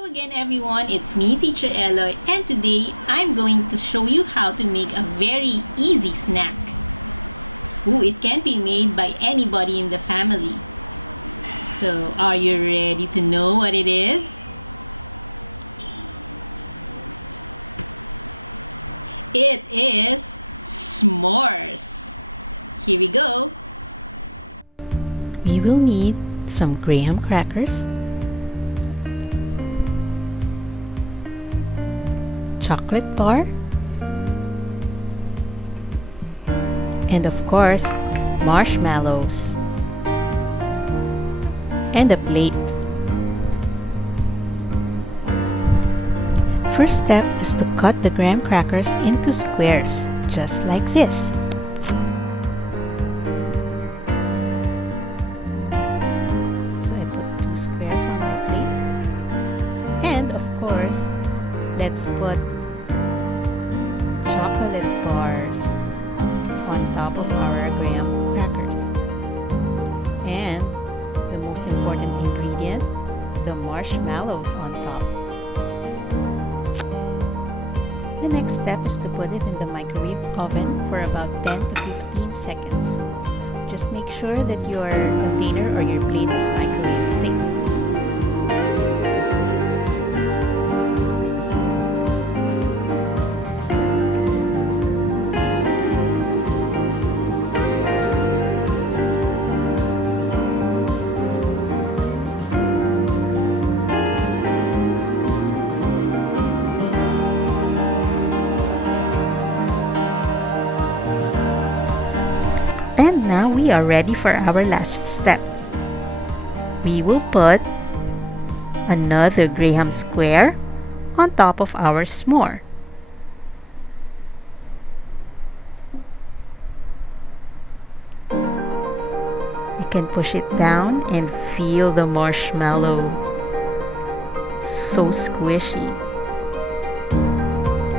Hello again everyone, it's me Teacher Eloy, and today I'm going to show you how to make a very easy snack. Ooh, it can be made by anybody in the family. So, are you ready to know what it is? It is s'mores. Here we go. We will need some graham crackers, chocolate bar, and of course, marshmallows, and a plate. First step is to cut the graham crackers into squares, just like this. So I put 2 squares on my plate. And of course, let's put chocolate bars on top of our graham crackers. And the most important ingredient, the marshmallows on top. The next step is to put it in the microwave oven for about 10 to 15 seconds. Just make sure that your container or your plate is microwave safe. And now we are ready for our last step. We will put another graham square on top of our s'more. You can push it down and feel the marshmallow. So squishy.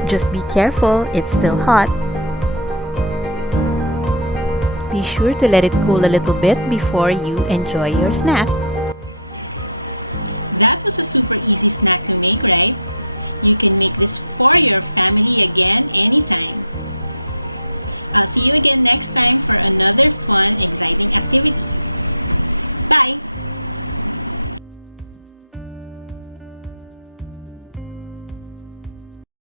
Just be careful, it's still hot. Be sure to let it cool a little bit before you enjoy your snack. That was a super easy snack to make, right? You can make this for your family again anytime. I'll see you again next time for another fun, exciting activity. Bye!